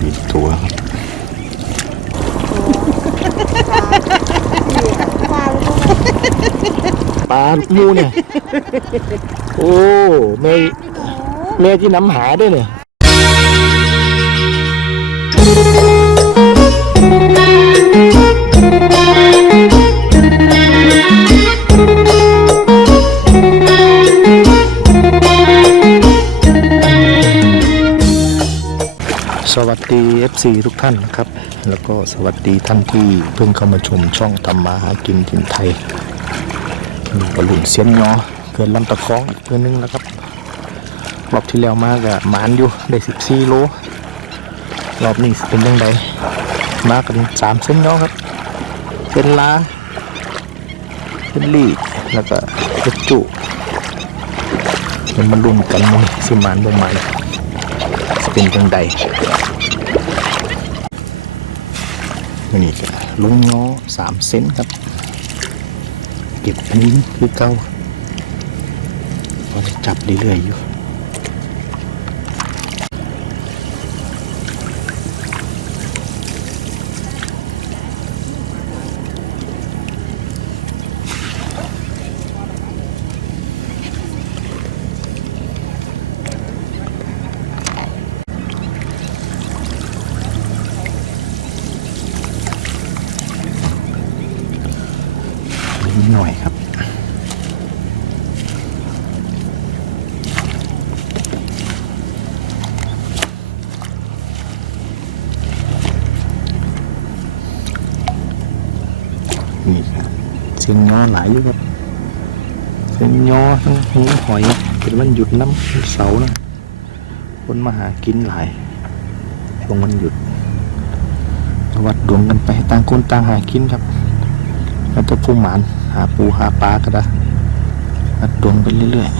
สี่ตัวครับปลาลูเนี่ย โอ้แม่แม่ที่น้ำหาด้วยเนี่ย Thank you. วัสดี FC ทุกท่านนะครับ แล้วก็สวัสดีท่านที่เพิ่งเข้ามาชมช่องทำมาหากินถิ่นไทยมีบอลลูนเสียนยอเกินลำตะคองอีกตัวหนึงนะครับรอบที่แล้วมากอะหมานอยู่ได้14โลรอบนี้สิเป็นยังไงมากันสามเส้นยอครับ เป็นลาเป็นลีแล้วก็เป็นจุมันมารุมกันมันสิหมานบ่หมาน เป็นจังใดนี่ก็ลุงง้อสามเซนครับ เก็บอันนี้คือเก่าพอจะจับเรื่อยๆอยู่ นี่ครับเสียงยอหลายอยู่ครับเสียงยอทั้งหูหอย เป็นวันหยุดน้ำเสานะคนมาหากินหลายช่วงวันหยุดวัดดวงกันไปต่างคนต่างหากินครับแล้วจะผู้หมานหาปูหาปลาก็ได้อัดดวงไปเรื่อย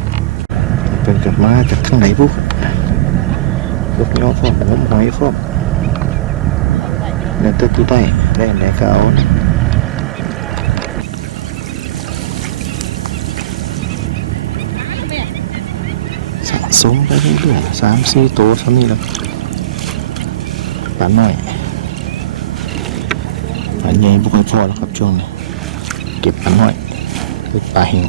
ๆเป็นกับมาจากข้างไหนปุ๊บยกย่อฟอกงมหอยฟอกเนี่ยตัวที่ได้ ได้ไหนก็เอานะสะสมไปเรื่อยๆสามสี่ตัวเท่านี้แล้วปลาน้อยปลาใหญ่บุกให้พอแล้วครับช่วงนี้เก็บปลาน้อยคือปลาเห็ง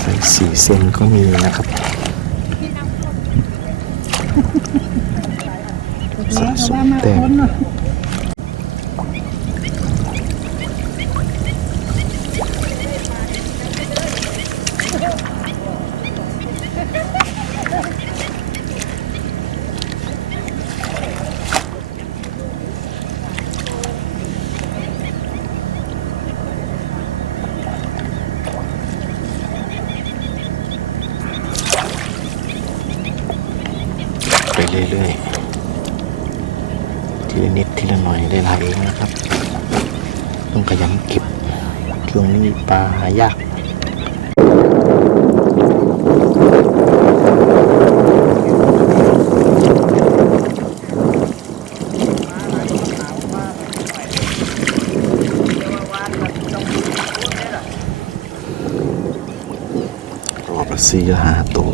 ใส่สี่เซนก็มีนะครับ สะสมแต้ม ไปเรื่อยๆ ทีละนิดทีละหน่อยได้หลายเองนะครับ ต้องขยันเก็บ ช่วงนี้ปลาหายาก รอบละ สี่หาตัว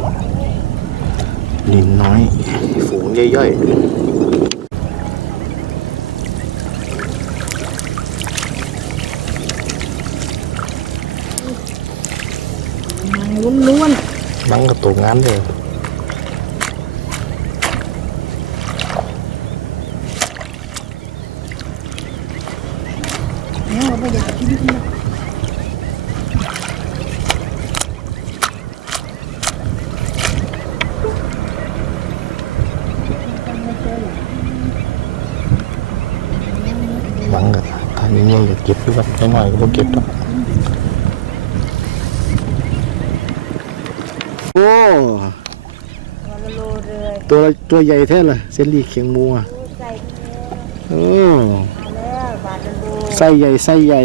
ลินน้อย ฝูงย่อยๆล้วนล้วนบังกับตัวงานเลยๆเนี่ยเราไม่อยากกินที่นี่ ก็บอยู่ครับน่อยๆก็ต้องเก็บดอกโอ้ตัวตัวใหญ่แท้เลยเซนลีเขียงมูอะโอ้ใส่ใหญ่ใส่ใหญ่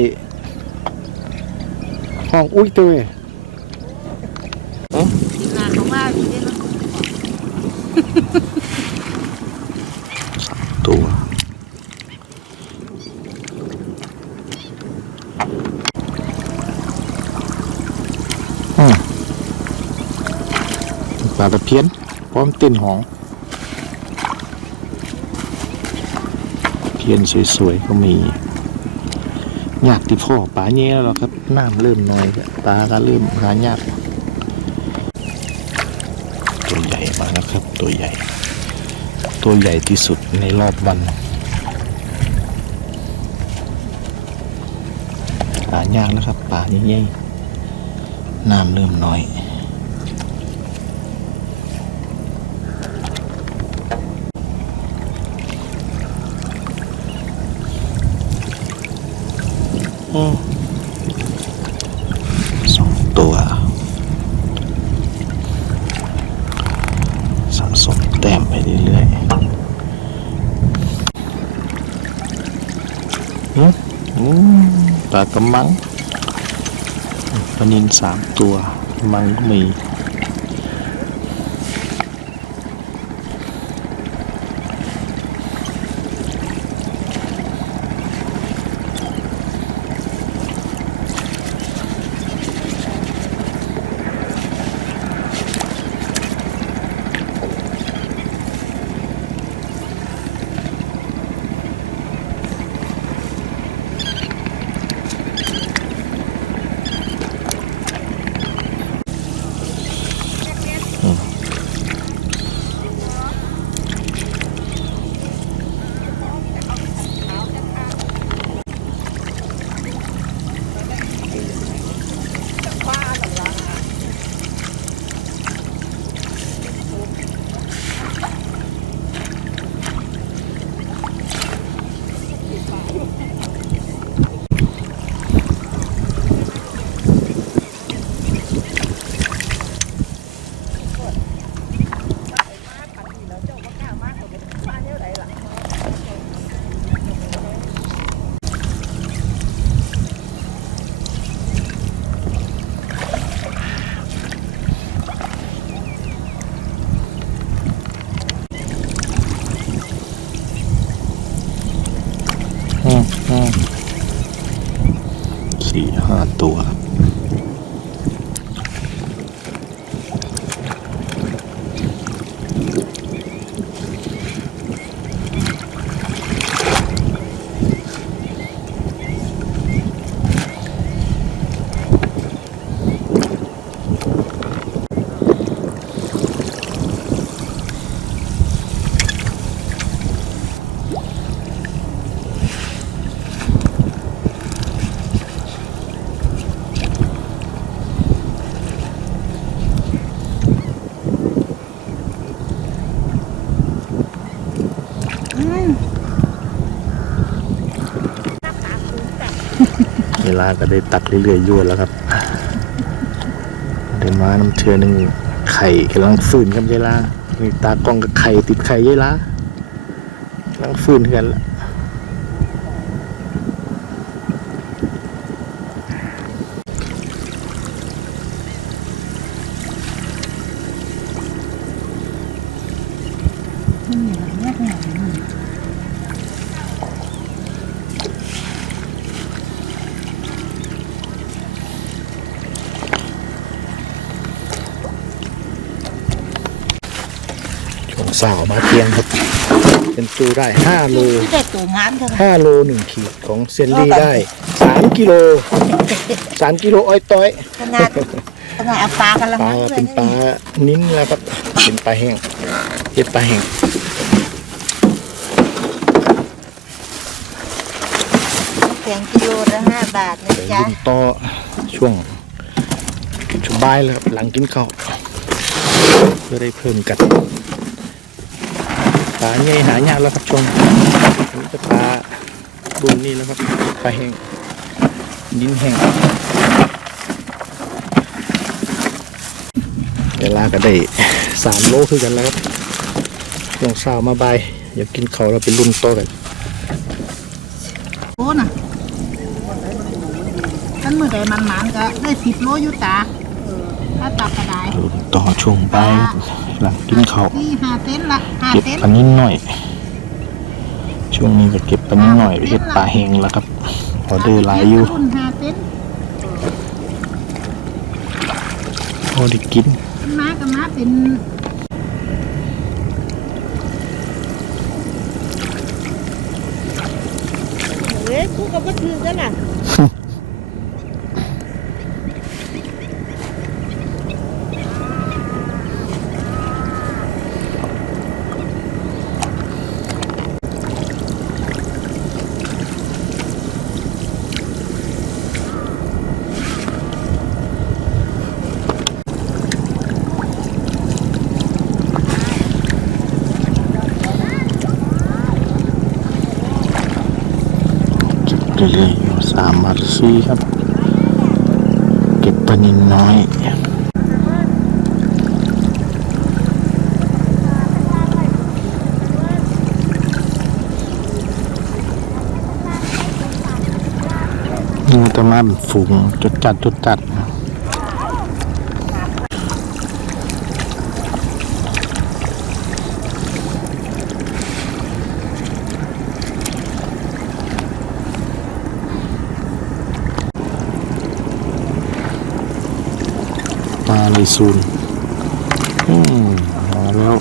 ห้องอุ้ยตัวตัวาตะเพียนพร้อมเต้นหอง เพียนสวยๆก็มีอยากติดพ่อปลาเงี้ยแล้วครับน้ำเริ่มน้อยแล้วปลาก็เริ่มหายากตัวใหญ่มากนะครับ ตัวใหญ่ ตัวใหญ่ที่สุดในรอบวันหายากแล้วครับปลาใหญ่ๆน้ำเริ่มน้อย สองตัวสะสมแต้มไปเรื่อยๆอืมอืมปลากระมังปลานินสามตัวกระมังก็มีาก็ได้ตักเรื่อยๆยั่วแล้วครับได้มาน้ำเทือหนึ่งไข่กำลังฟื้นครับยายลามีตากล้องกับไข่ติดไข่ยายลากำลังฟื้นเทือนละช่ว สาวมาเทียงครับ เป็นตัวได้ห้าโลที่ได้ตัวงานเท่านั้นห้าโลหนึ่งขีดของเซนลี่ได้สามกิโลสามกิโลอ้อยต้อยขนาดขนาดเอาปลากำลังปลามังเลเป็ยนปลานิ้นแล้วครับเป็นปลาแห้งเห็ดปลาแห้งแกงกิโลละห้าบาทนะไปจ๊ะรุ่นต่อช่วงช่วงบ่ายแล้วครับหลังกินข้าวเพื่อได้เพิ่มกันปลาใหญ่หายากแล้วครับช่วงนี้อันนี้ก็ปลาบุญนี่แล้วครับปลาแห้งนิ้นแห้งเวลาก็ได้สามโลคือกันแล้วครับช่วงเช้ามาบ่ายอยากกินเขาวแล้วเป็นรุ่นต่อกันโอ้น่ะท่านมือใดมันหมานก็ได้สิบโลอยู่ตา ถ้าตับกระไดรุ่นต่อช่วงบ่ายหลังกินข้าวนี่หาเต็นท์ละหาเก็บเต็นท์ปลานิดหน่อย ช่วงนี้ก็เก็บปลานิดหน่อยไปเฮ็ดปลาแห้งแล้วครับออเดอร์หลายอยู่รุ่นหาเต็นท์พอได้กินมากับมาเป็นเฮ้ยกูกับว่าถือกันน่ะ เก็บเรื่อยๆอยู่สามมัดสี่ครับ เก็บปนินน้อยงูตะมาเป็นฝูงจุดจัดจุดจัดนะ เลยซูนอืมมาแล้ว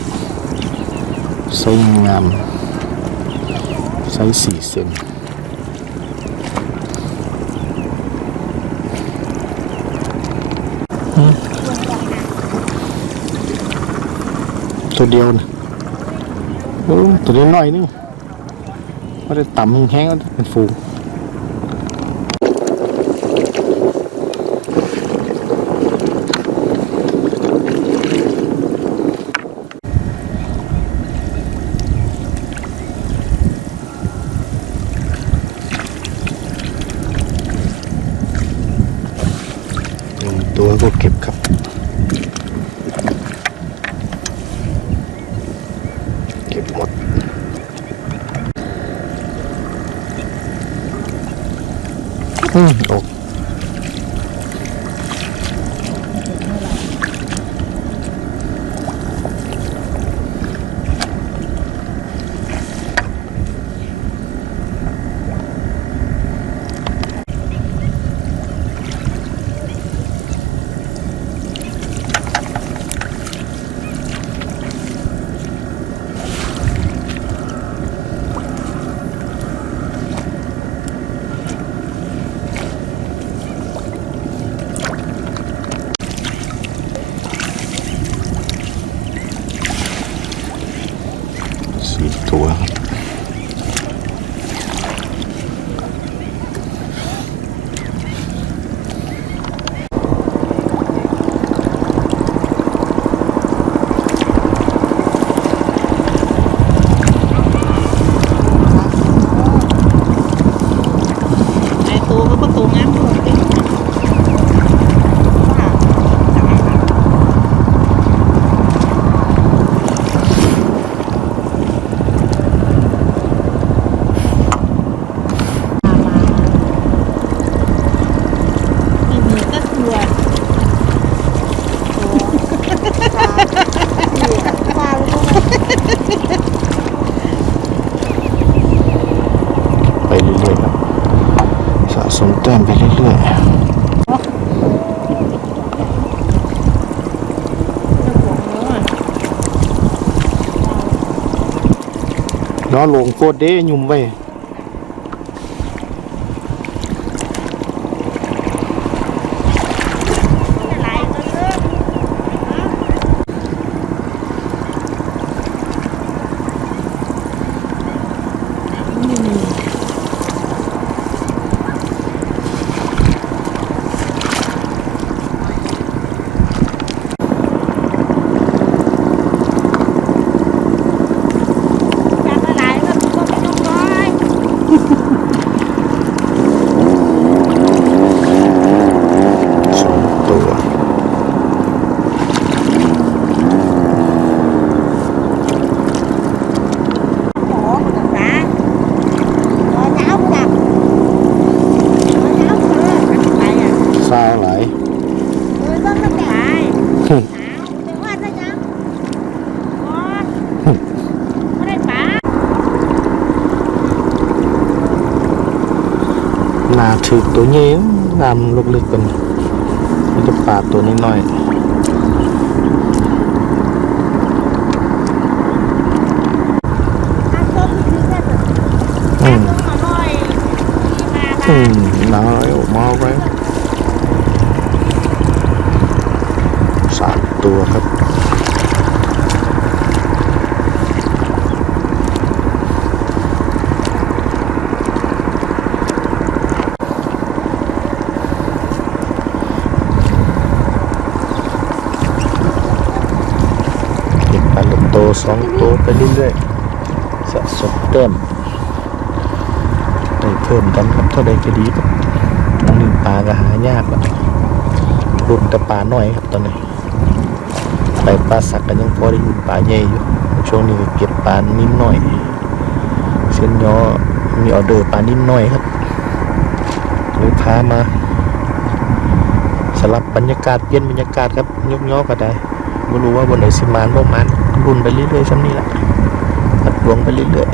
ไซส์งามไซส์สี่เซนตัวเดียวนะโอ้ตัวนี้น้อยนึงว่าจะต่ำแห้งๆเป็นฟูง ห นึ่งตัวก็เก็บครับเก็บหมดอืมโอเคตัวครับไปเรื่อยๆครับ สะสมแต้มไปเรื่อยๆ ล้อลงโคตรเด้ยุ่มไว้ ถือตัวใหญ่น้ำลึกๆกันมันจะปลาตัวน้อย ถ้าต้มคือแค่แบบ ๆอืม ต้มอร่อยที่มา อืมน้อยออกมาไว้สามตัวครับ เก็บปลาลูกโต สองตัวไปเรื่อยๆสะสมแต้มได้เพิ่มกันครับเท่าใดก็ดีครับอันนี้ปลาก็หายากแล้วรุ่นแต่ปลาน้อยครับตอนนี้ไปปลาสักกันยังพอได้ยู่ปลาใหญ่อยู่ช่วงนี้เก็บปลานิ่มน้อย เส้นย่อมีออเดอร์ปลานิ่มน้อยครับเลยพามาสลับบรรยากาศเปลี่ยนบรรยากาศครับยกย่อก็ได้ ไม่รู้ว่าบนไหนสิมานบ่มานรุนไปเรื่อยๆซ้ำนี่แหละปัดดวงไปเรื่อย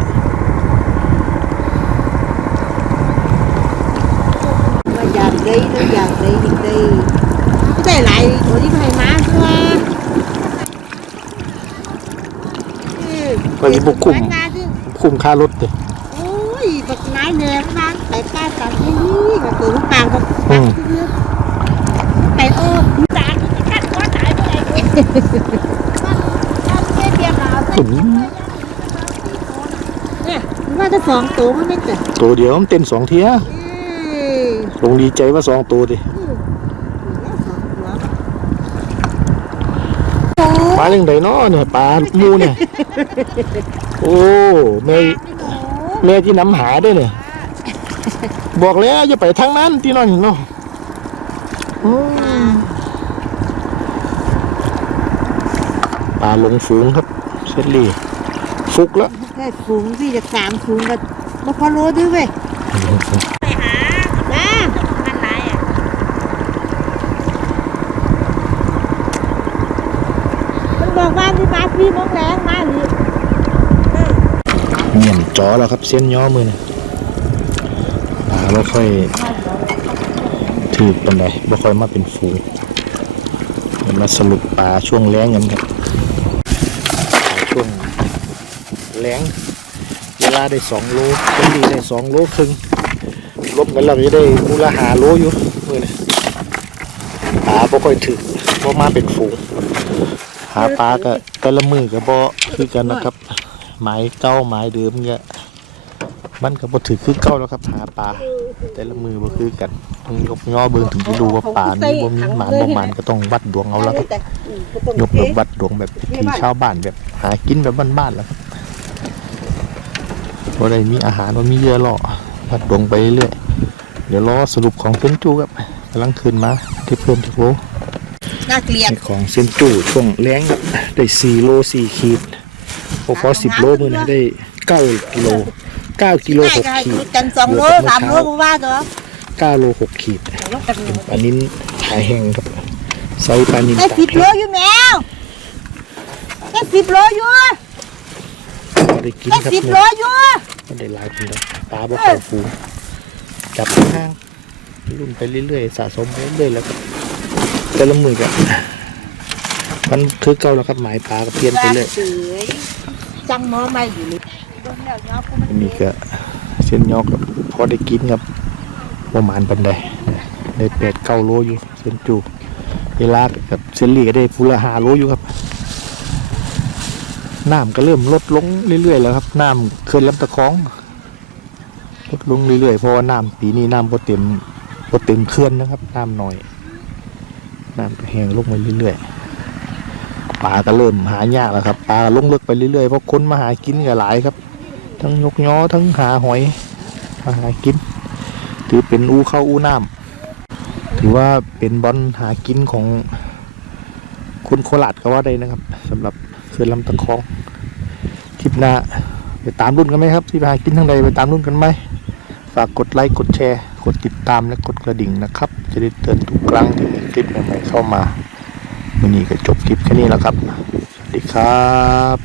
ว่าอยากได้ก็อยากได้อยากได้ได้หลายตัวที่ใครมาตัวๆไปบุกคุมมคุมค่ารถเลยโอ้ยบักไม้แดงมาไปป้าตัดที่นี่กับตัวลูกปางก็ตัดคือไปโอ้ตาคัดหัวตายไป เองถ้าไม่เบียร์เราใส่เนี่ยว่าจะสองตัวมันไม่เกิดตัวเดียวมันเต้นสองเทียเอ้ยลงดีใจว่าสองตัวดิอืมแล้วสองตัวปลาเรื่องใดเนาะเนี่ยปลาหมูเนี่ยโอ้แม่แม่ที่น้ำหาด้วยเนี่ยบอกแล้วอย่าไปทางนั้นที่นอนเนาะโอ้ ปลาหลงฝูงครับเซตลี่ ฟุกแล้วแค่ฝูงที่จะสามฝูงก็มาพอรู้ด้วยเว้ยไปหานะมันไหนอะมันบอกว่าที่มาพี่มองแรงมาหรือเหยี่ยมจอแล้วครับเส้นย่อมือเนี่ยปลาไม่ค่อยถือปันใดไม่ค่อยมาเป็นฝูงเดี๋ยวมาสรุปปลาช่วงแรงกันครับช่วง แรงเวลาได้สองโลเป็นดีได้สองโลครึ่งรวมกันเราจะได้มูลหาโลอยู่มือเนี่ยปลาไม่ค่อยถือเพราะมาเป็นฝูงหาปลาก็แต่ละมือก็บ่คือกันนะครับไม้เก้าไม้เดิมเงี้ยมันก็บ่ถือคือเก้าแล้วครับ หาปลาแต่ละมือบ่คือกันต้องยกย่อเบิ่งถึงจะรู้ว่าปลามีบ่มีหมานบ่หมานก็ต้องวัดดวงเอาแล้วครับยกแบบวัดดวงแบบวิถีชาวบ้านแบบหากินแบบบ้านๆแล้วครับ บ่ได้มีอาหารบ่มีเยอะหรอกวัดดวงไปเรื่อยเดี๋ยวรอสรุปของเส้นจูครับกำลังขึ้นมาที่เพิ่มจากโลน่าเกลียดของเส้นจูช่วงแรงครับได้4โล4ขีดพอพอ10โลมื้อนี้ได้9กิโล9กิโลง่ายก็6ให้ขีดกันสองโลสามโลกูว่าตัว9โล6ขีดโลกันปลานิ้นขายแห้งครับไซส์ปลานิ้นได้ตากสิบโลแห้งอยู่แมวได้สิบโลอยู่ พอได้กินได้ครับสิบโลอยู่ไม่ได้หลายคนเลยปลาบ่เข้าฟูจับข้างๆรุ่นไปเรื่อยๆสะสมไปเรื่อยๆแล้วก็แต่ละมือก็มันคือเก่าแล้วครับหมายปลาก็เปลี่ยนไปเรื่อยสวยจังหมอไม่อยู่เลยเบิ่งแล้วเนาะกูมันอันนี้ก็เส้นยอกครับพอได้กินครับประมาณปันใดได้แปดเก้าโลอยู่เส้นจูเวลากับเส้นหลี่ก็ได้ฟูละหาโลอยู่ครับ น้ำก็เริ่มลดลงเรื่อยๆแล้วครับน้ำเขื่อนลำตะคองลดลงเรื่อยๆเพราะว่าน้ำปีนี้น้ำพอเต็มพอเต็มเขื่อนนะครับน้ำหน่อยน้ำก็แห้งลงไปเรื่อยๆปลาก็เริ่มหายากแล้วครับปลาลงเลิกไปเรื่อยๆเพราะคนมาหากินก็หลายครับ ทั้งยกย้อทั้งหาหอยมาหากิน ถือเป็นอูเข้าอูน้ำถือว่าเป็นบอลหากินของคนโคราชก็ว่าได้นะครับสำหรับ ขื่อนลำตะคอง คลิปหน้า ไปตามรุ่นกันไหมครับที่ไปหากินทางใดไปตามรุ่นกันไหมฝากกดไลค์กดแชร์ กดติดตามและกดกระดิ่งนะครับ จะได้เตือนทุกครั้งที่มีคลิปใหม่ๆเข้ามาวันนี้ก็จบคลิปแค่นี้แล้วครับ สวัสดีครับ